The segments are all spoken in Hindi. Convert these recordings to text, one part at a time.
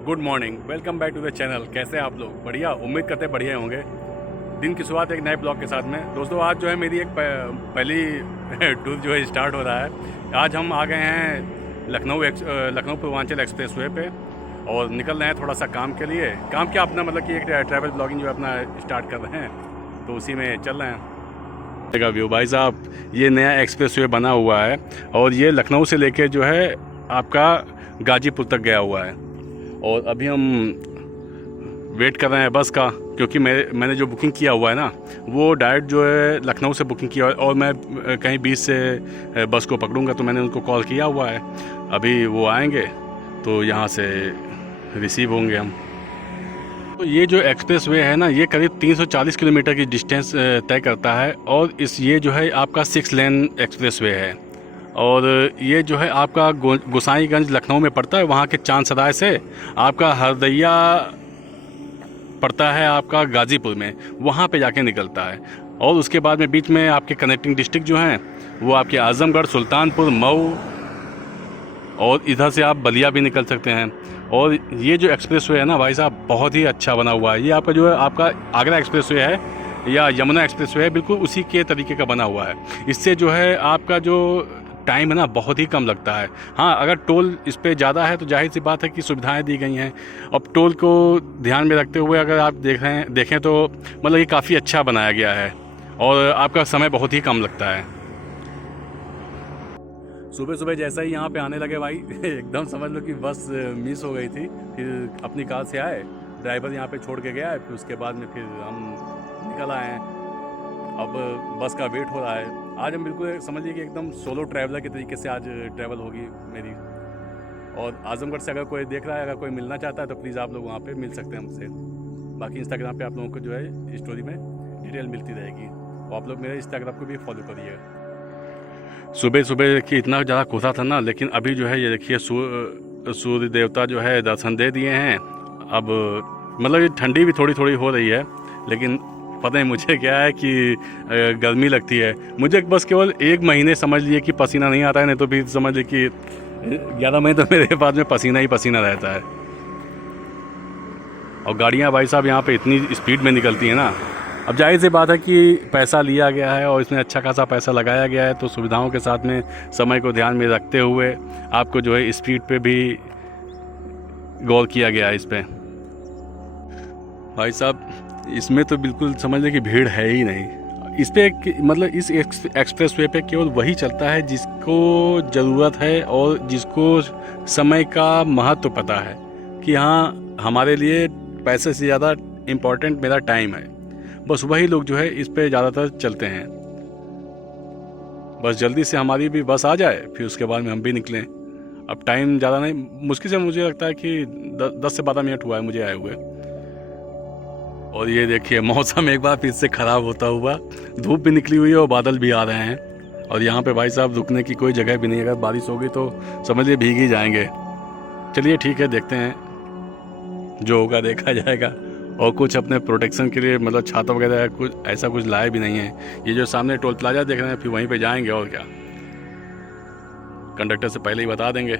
Good morning, welcome back to the channel. कैसे हैं आप लोग? बढ़िया, उम्मीद करते हैं बढ़िया होंगे। दिन की शुरुआत एक नए ब्लॉग के साथ में। दोस्तों आज जो है मेरी एक पहली टूर जो है स्टार्ट हो रहा है। आज हम आ गए हैं लखनऊ पूर्वांचल एक्सप्रेस वे पे और निकल रहे हैं थोड़ा सा काम के लिए। काम क्या, अपना मतलब कि एक ट्रैवल ब्लॉगिंग जो है अपना स्टार्ट कर रहे हैं, तो उसी में चल रहे हैं। का व्यू भाई साहब, ये नया एक्सप्रेस वे बना हुआ है और ये लखनऊ से लेके जो है आपका गाजीपुर तक गया हुआ है। और अभी हम वेट कर रहे हैं बस का, क्योंकि मैंने जो बुकिंग किया हुआ है ना, वो डायरेक्ट जो है लखनऊ से बुकिंग किया है और मैं कहीं बीच से बस को पकड़ूंगा, तो मैंने उनको कॉल किया हुआ है। अभी वो आएंगे तो यहाँ से रिसीव होंगे हम। तो ये जो एक्सप्रेस वे है ना, ये करीब 340 किलोमीटर की डिस्टेंस तय करता है और ये जो है आपका 6 लेन एक्सप्रेस वे है। और ये जो है आपका गोसाईगंज लखनऊ में पड़ता है, वहाँ के चांदसराय से आपका हरदैया पड़ता है आपका गाज़ीपुर में, वहाँ पे जाके निकलता है। और उसके बाद में बीच में आपके कनेक्टिंग डिस्ट्रिक्ट जो हैं वो आपके आज़मगढ़, सुल्तानपुर, मऊ और इधर से आप बलिया भी निकल सकते हैं। और ये जो एक्सप्रेस वे है ना भाई साहब, बहुत ही अच्छा बना हुआ है। ये आपका जो है आपका आगरा एक्सप्रेस वे है या यमुना एक्सप्रेस वे है, बिल्कुल उसी के तरीके का बना हुआ है। इससे जो है आपका जो टाइम है ना, बहुत ही कम लगता है। हाँ, अगर टोल इस पर ज़्यादा है तो जाहिर सी बात है कि सुविधाएं दी गई हैं। अब टोल को ध्यान में रखते हुए अगर आप देखें तो मतलब ये काफ़ी अच्छा बनाया गया है और आपका समय बहुत ही कम लगता है। सुबह सुबह जैसा ही यहाँ पे आने लगे भाई एकदम समझ लो कि बस मिस हो गई थी। फिर अपनी कार से आए, ड्राइवर यहाँ पे छोड़ के गया है, फिर उसके बाद में फिर हम निकल आए हैं। अब बस का वेट हो रहा है। आज हम बिल्कुल समझिए कि एकदम सोलो ट्रैवलर के तरीके से आज ट्रैवल होगी मेरी। और आजमगढ़ से अगर कोई देख रहा है, अगर कोई मिलना चाहता है तो प्लीज़ आप लोग वहाँ पे मिल सकते हैं हमसे। बाकी इंस्टाग्राम पे आप लोगों को जो है स्टोरी में डिटेल मिलती रहेगी, और आप लोग मेरे इंस्टाग्राम को भी फॉलो करिए। सुबह सुबह कि इतना ज़्यादा कोसा था ना, लेकिन अभी जो है ये देखिए सूर्य देवता जो है दर्शन दे दिए हैं। अब मतलब ये ठंडी भी थोड़ी थोड़ी हो रही है, लेकिन पता नहीं मुझे क्या है कि गर्मी लगती है। मुझे बस केवल 1 महीने समझ लिए कि पसीना नहीं आता है, नहीं तो भी समझ लिए कि 11 महीने तो मेरे पास में पसीना ही पसीना रहता है। और गाड़ियाँ भाई साहब यहाँ पे इतनी स्पीड में निकलती हैं ना। अब जाहिर सी बात है कि पैसा लिया गया है और इसमें अच्छा खासा पैसा लगाया गया है, तो सुविधाओं के साथ में समय को ध्यान में रखते हुए आपको जो है स्पीड पे भी गौर किया गया है इस पर। भाई साहब इसमें तो बिल्कुल समझ लें कि भीड़ है ही नहीं। इस पे मतलब इस एक्सप्रेस वे पे केवल वही चलता है जिसको ज़रूरत है और जिसको समय का महत्व पता है कि हाँ, हमारे लिए पैसे से ज़्यादा इम्पोर्टेंट मेरा टाइम है। बस वही लोग जो है इस पे ज़्यादातर चलते हैं। बस जल्दी से हमारी भी बस आ जाए, फिर उसके बाद में हम भी निकलें। अब टाइम ज़्यादा नहीं, मुश्किल से मुझे लगता है कि 10 से 12 मिनट हुआ है मुझे आए हुए। और ये देखिए मौसम एक बार फिर से ख़राब होता हुआ, धूप भी निकली हुई है और बादल भी आ रहे हैं। और यहाँ पे भाई साहब रुकने की कोई जगह भी नहीं है। अगर बारिश होगी तो समझिए भीग ही जाएंगे। चलिए ठीक है, देखते हैं, जो होगा देखा जाएगा। और कुछ अपने प्रोटेक्शन के लिए मतलब छाता वगैरह कुछ ऐसा कुछ लाए भी नहीं है। ये जो सामने टोल प्लाजा देख रहे हैं, फिर वहीं पे जाएंगे और क्या। कंडक्टर से पहले ही बता देंगे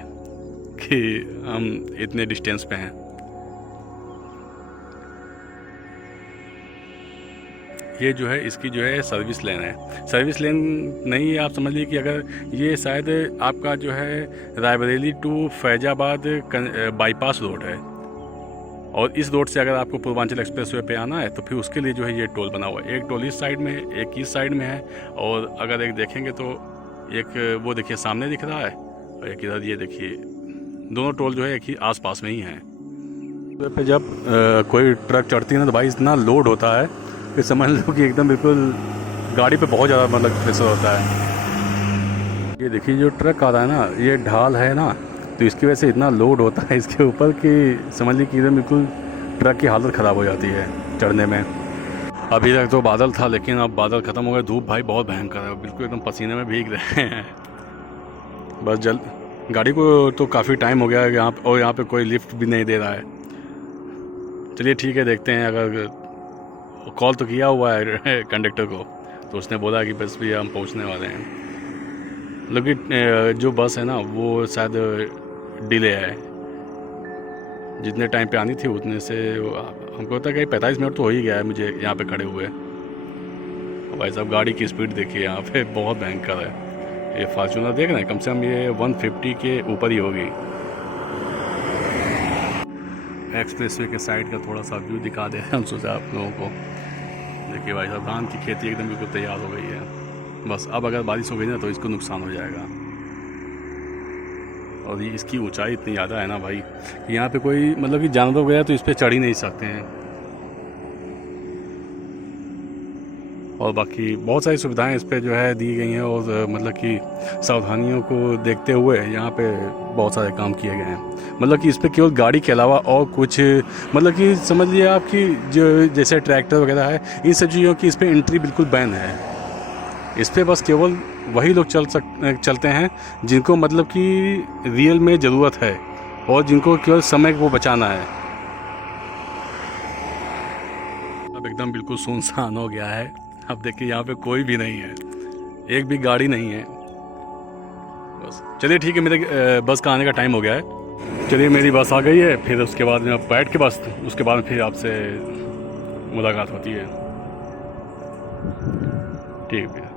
कि हम इतने डिस्टेंस पे हैं। ये जो है इसकी जो है सर्विस लेन है। सर्विस लेन नहीं, आप समझ लीजिए कि अगर ये शायद आपका जो है Raebareli to Faizabad bypass road है, और इस रोड से अगर आपको पूर्वांचल एक्सप्रेस वे पे आना है तो फिर उसके लिए जो है ये टोल बना हुआ है। एक टोल इस साइड में है, एक इस साइड में है। और अगर एक देखेंगे तो एक वो देखिए सामने दिख रहा है, और एक इधर ये देखिए, दोनों टोल जो है एक ही आसपास में ही हैं। पे जब कोई ट्रक चढ़ती है ना तो भाई इतना लोड होता है, फिर समझ लो कि एकदम बिल्कुल गाड़ी पे बहुत ज़्यादा मतलब प्रेशर होता है। ये देखिए जो ट्रक आ रहा है ना, ये ढाल है ना, तो इसकी वजह से इतना लोड होता है इसके ऊपर कि समझ लीजिए कि एकदम बिल्कुल ट्रक की हालत ख़राब हो जाती है चढ़ने में। अभी तक तो बादल था, लेकिन अब बादल ख़त्म हो गए। धूप भाई बहुत भयंकर है, बिल्कुल एकदम पसीने में भीग रहे हैं। बस गाड़ी को तो काफ़ी टाइम हो गया है यहाँ, और यहाँ पे कोई लिफ्ट भी नहीं दे रहा है। चलिए ठीक है, देखते हैं। अगर कॉल तो किया हुआ है कंडक्टर को, तो उसने बोला कि बस भैया हम पहुँचने वाले हैं। लेकिन जो बस है ना वो शायद डिले है, जितने टाइम पे आनी थी उतने से हमको लगता है कि 45 मिनट तो हो ही गया है मुझे यहाँ पे खड़े हुए। भाई साहब गाड़ी की स्पीड देखिए यहाँ पे बहुत भयंकर है। ये फॉर्च्यूनर देख रहे हैं, कम से कम ये 150 के ऊपर ही होगी। एक्सप्रेसवे के साइड का थोड़ा सा व्यू दिखा दे हम सोचा आप लोगों को। देखिए भाई साहब धान की खेती एकदम बिल्कुल तैयार हो गई है। बस अब अगर बारिश हो गई ना तो इसको नुकसान हो जाएगा। और ये इसकी ऊंचाई इतनी ज़्यादा है ना भाई कि यहाँ पे कोई मतलब कि जानवर वगैरह तो इस पर चढ़ ही नहीं सकते हैं। और बाकी बहुत सारी सुविधाएं इस पर जो है दी गई हैं और मतलब कि सावधानियों को देखते हुए यहाँ पे बहुत सारे काम किए गए हैं। मतलब कि इस पर केवल गाड़ी के अलावा और कुछ मतलब कि समझ लीजिए आपकी जो जैसे ट्रैक्टर वगैरह है इन सब चीज़ों की इस पर एंट्री बिल्कुल बैन है। इस पर बस केवल वही लोग चलते हैं जिनको मतलब कि रियल में ज़रूरत है और जिनको केवल समय को बचाना है। अब एकदम बिल्कुल सुनसान हो गया है। अब देखिए यहाँ पे कोई भी नहीं है, एक भी गाड़ी नहीं है। बस चलिए ठीक है, मेरे बस का आने का टाइम हो गया है। चलिए मेरी बस आ गई है, फिर उसके बाद में बैठ के बस उसके बाद फिर आपसे मुलाकात होती है। ठीक है,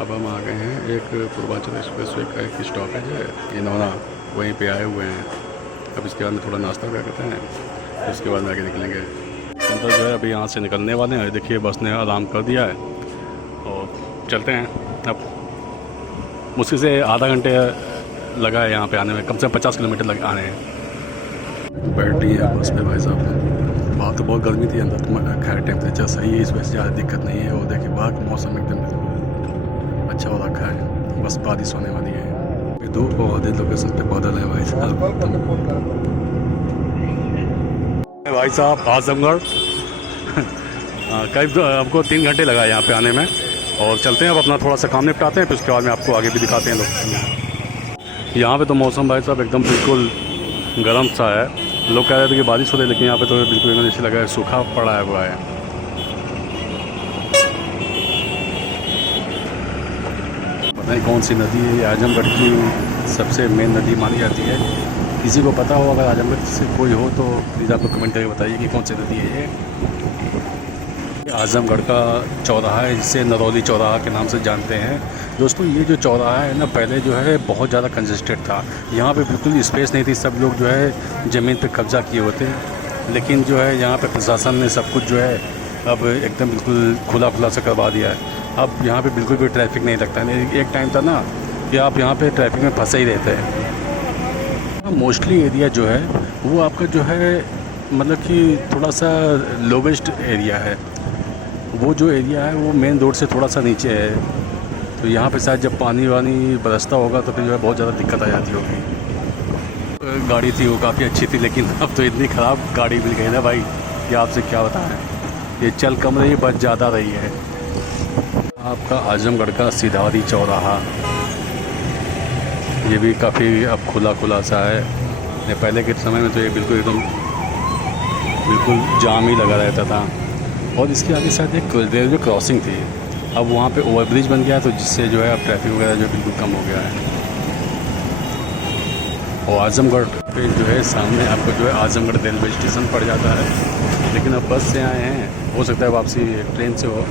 अब हम आ गए हैं एक पूर्वांचल एक्सप्रेसवे का एक स्टॉपेज है ये नौना, वहीं पे आए हुए हैं। अब इसके बाद में थोड़ा नाश्ता वगैरह करते हैं, फिर उसके बाद में आगे निकलेंगे। अंदर जो है अभी यहाँ से निकलने वाले हैं। देखिए बस ने आराम कर दिया है और चलते हैं। अब मुश्किल से आधा घंटे लगा है यहाँ पे आने में, कम से कम 50 किलोमीटर लगे आने हैं। बैठ रही है बस पे भाई साहब। बाहर तो बहुत गर्मी थी, अंदर तो खैर टेम्परेचर सही है, इस वजह से ज़्यादा दिक्कत नहीं है। और देखिए बाहर का मौसम एकदम अच्छा हो रखा है, बस बारिश होने वाली है। धूप और दिन लोकेशन पे बादल है भाई साहब। भाई साहब आजमगढ़ करीब आपको 3 घंटे लगा यहाँ पे आने में। और चलते हैं अब अपना थोड़ा सा काम निपटाते हैं, फिर उसके बाद में आपको आगे भी दिखाते हैं लोग। यहाँ पे तो मौसम भाई साहब एकदम बिल्कुल गर्म सा है। लोग कह रहे थे कि बारिश हो रही है, लेकिन यहाँ पे तो बिल्कुल एकदम जैसे लगा है सूखा पड़ा हुआ है। पता नहीं कौन सी नदी है, आजमगढ़ की सबसे मेन नदी मानी जाती है। किसी को पता हो, अगर आजमगढ़ से कोई हो तो प्लीज़ आप लोग कमेंट करके बताइए कि कौन सी नदी है ये। आजमगढ़ का चौराहा है जिसे नरौली चौराहा के नाम से जानते हैं। दोस्तों ये जो चौराहा है ना, पहले जो है बहुत ज़्यादा कंजस्टेड था। यहाँ पे बिल्कुल स्पेस नहीं थी, सब लोग जो है ज़मीन पे कब्जा किए होते हैं। लेकिन जो है यहाँ पे प्रशासन ने सब कुछ जो है अब एकदम बिल्कुल खुला खुला सा करवा दिया है। अब यहाँ पे बिल्कुल भी ट्रैफिक नहीं लगता है। एक टाइम था ना कि आप यहाँ पे ट्रैफिक में फंसे ही रहते हैं। मोस्टली एरिया जो है वो आपका जो है मतलब कि थोड़ा सा लोवेस्ट एरिया है। वो जो एरिया है वो मेन रोड से थोड़ा सा नीचे है, तो यहाँ पे शायद जब पानी वानी बरसता होगा तो फिर जो है बहुत ज़्यादा दिक्कत आ जाती होगी। गाड़ी थी वो काफ़ी अच्छी थी, लेकिन अब तो इतनी ख़राब गाड़ी मिल गई ना भाई कि आपसे क्या बताएं। ये चल कम रही बच ज़्यादा रही है। आपका आजमगढ़ का सिधारी चौराहा, ये भी काफ़ी अब खुला खुला सा है। ये पहले के समय में तो ये बिल्कुल एकदम बिल्कुल जाम ही लगा रहता था। और इसके आगे शायद एक रेलवे क्रॉसिंग थी, अब वहाँ पे ओवरब्रिज बन गया, तो जिससे जो है अब ट्रैफिक वगैरह जो बिल्कुल कम हो गया है। और आजमगढ़ पे जो है सामने आपको जो है आजमगढ़ रेलवे स्टेशन पड़ जाता है। लेकिन अब बस से आए हैं, हो सकता है वापसी ट्रेन से हो।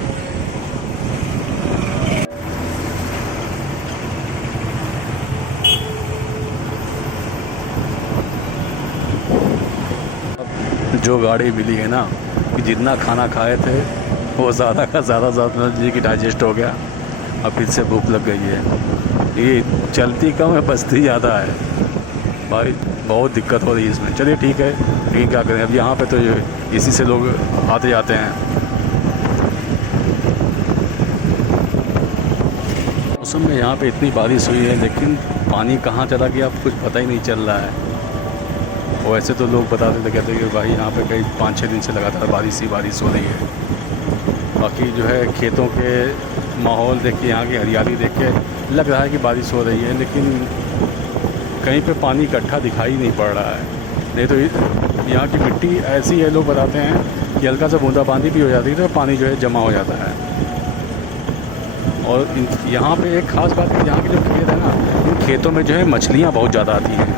जो गाड़ी मिली है ना कि जितना खाना खाए थे वो ज़्यादा का ज़्यादा जी की डाइजेस्ट हो गया। अब फिर से भूख लग गई है। ये चलती कम है बचती ज़्यादा है भाई, बहुत दिक्कत हो रही है इसमें। चलिए ठीक है, लेकिन क्या करें, अब यहाँ पे तो इसी से लोग आते जाते हैं। मौसम में यहाँ पे इतनी बारिश हुई है, लेकिन पानी कहाँ चला गया अब कुछ पता ही नहीं चल रहा है। वैसे तो लोग बताते थे, कहते कि भाई यहाँ पे कई 5-6 दिन से लगातार बारिश ही बारिश हो रही है। बाकी जो है खेतों के माहौल देख के, यहाँ की हरियाली देख के लग रहा है कि बारिश हो रही है, लेकिन कहीं पे पानी इकट्ठा दिखाई नहीं पड़ रहा है। नहीं तो यहाँ की मिट्टी ऐसी है, लोग बताते हैं कि हल्का सा बूंदाबांदी भी हो जाती है तो पानी जो है जमा हो जाता है। और यहाँ पे एक ख़ास बात है, यहाँ के जो खेत है ना, इन खेतों में जो है मछलियाँ बहुत ज़्यादा आती हैं।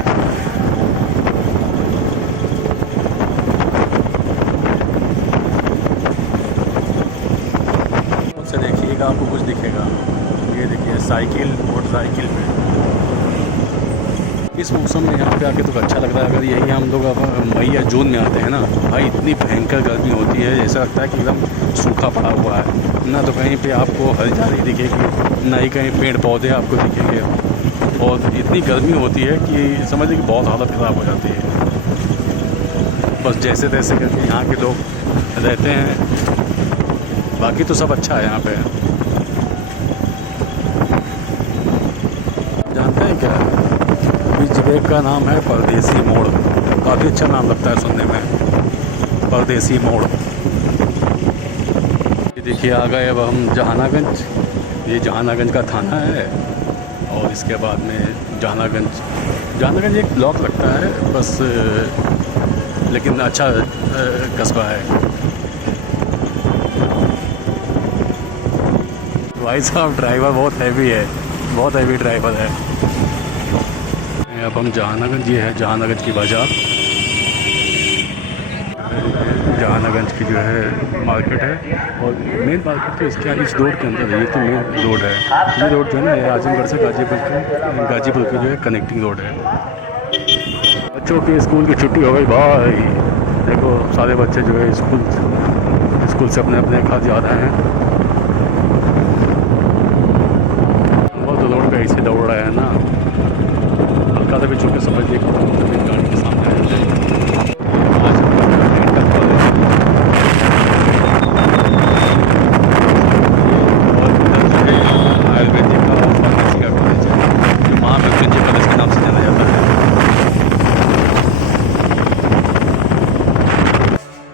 साइकिल मोटरसाइकिल पे। इस मौसम में यहाँ पे आके तो अच्छा लग रहा है। अगर यही हम लोग अब मई या जून में आते हैं ना भाई, इतनी भयंकर गर्मी होती है, ऐसा लगता है कि एकदम सूखा पड़ा हुआ है ना। तो कहीं पे आपको हरियाली दिखेगी, ना ही कहीं पेड़ पौधे आपको दिखेंगे। और इतनी गर्मी होती है कि समझ लीजिए कि बहुत हालत ख़राब हो जाती है। बस जैसे तैसे करके यहाँ के लोग रहते हैं, बाकी तो सब अच्छा है यहाँ पे। जानते हैं क्या, इस जगह का नाम है परदेसी मोड़। काफ़ी अच्छा नाम लगता है सुनने में, परदेसी मोड़। ये देखिए आ गए अब हम जहानागंज। ये जहानागंज का थाना है और इसके बाद में जहानागंज एक ब्लॉक लगता है बस, लेकिन अच्छा कस्बा है। भाई साहब ड्राइवर बहुत हैवी है, बहुत हैवी ड्राइवर है। अब हम जहानागंज, ये है जहानागंज की बाज़ार। जहानागंज की जो है मार्केट है और मेन मार्केट तो इसके इस रोड के अंदर है। ये तो मेन रोड है। ये रोड जो है ना, ये आजमगढ़ से गाजीपुर की जो है कनेक्टिंग रोड है। बच्चों की स्कूल की छुट्टी हो गई भाई। देखो सारे बच्चे जो है स्कूल से अपने अपने घर जा रहे हैं। वो तो रोड पे ऐसे दौड़ रहा है ना, हल्का सा भी चुके समझ लिया गाड़ी के सामने आ जाते हैं। आयुर्वेदिक का फार्मेसी का कॉलेज है जो महामृत्युंजय कॉलेज के नाम से जाना जाता है।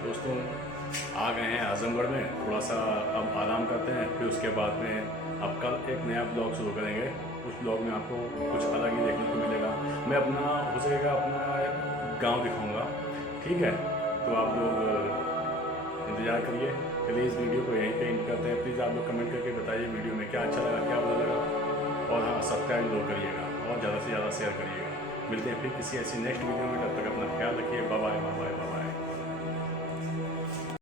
दोस्तों आ गए हैं आजमगढ़ में, थोड़ा सा अब आराम करते हैं, फिर उसके बाद में अब कल एक नया ब्लॉग शुरू करेंगे। उस ब्लॉग में आपको कुछ अलग ही देखने को मिलेगा। मैं अपना हो सकेगा अपना गांव दिखाऊंगा, ठीक है। तो आप लोग इंतज़ार करिए। चलिए इस वीडियो को यहीं पे एंड करते हैं। प्लीज़ आप लोग कमेंट करके बताइए वीडियो में क्या अच्छा लगा, क्या बुरा लगा। और हाँ, सब्सक्राइब जरूर करिएगा और ज़्यादा से ज़्यादा शेयर करिएगा। मिलते हैं फिर किसी ऐसी नेक्स्ट वीडियो में। तब तक अपना ख्याल रखिए। Bye bye bye bye.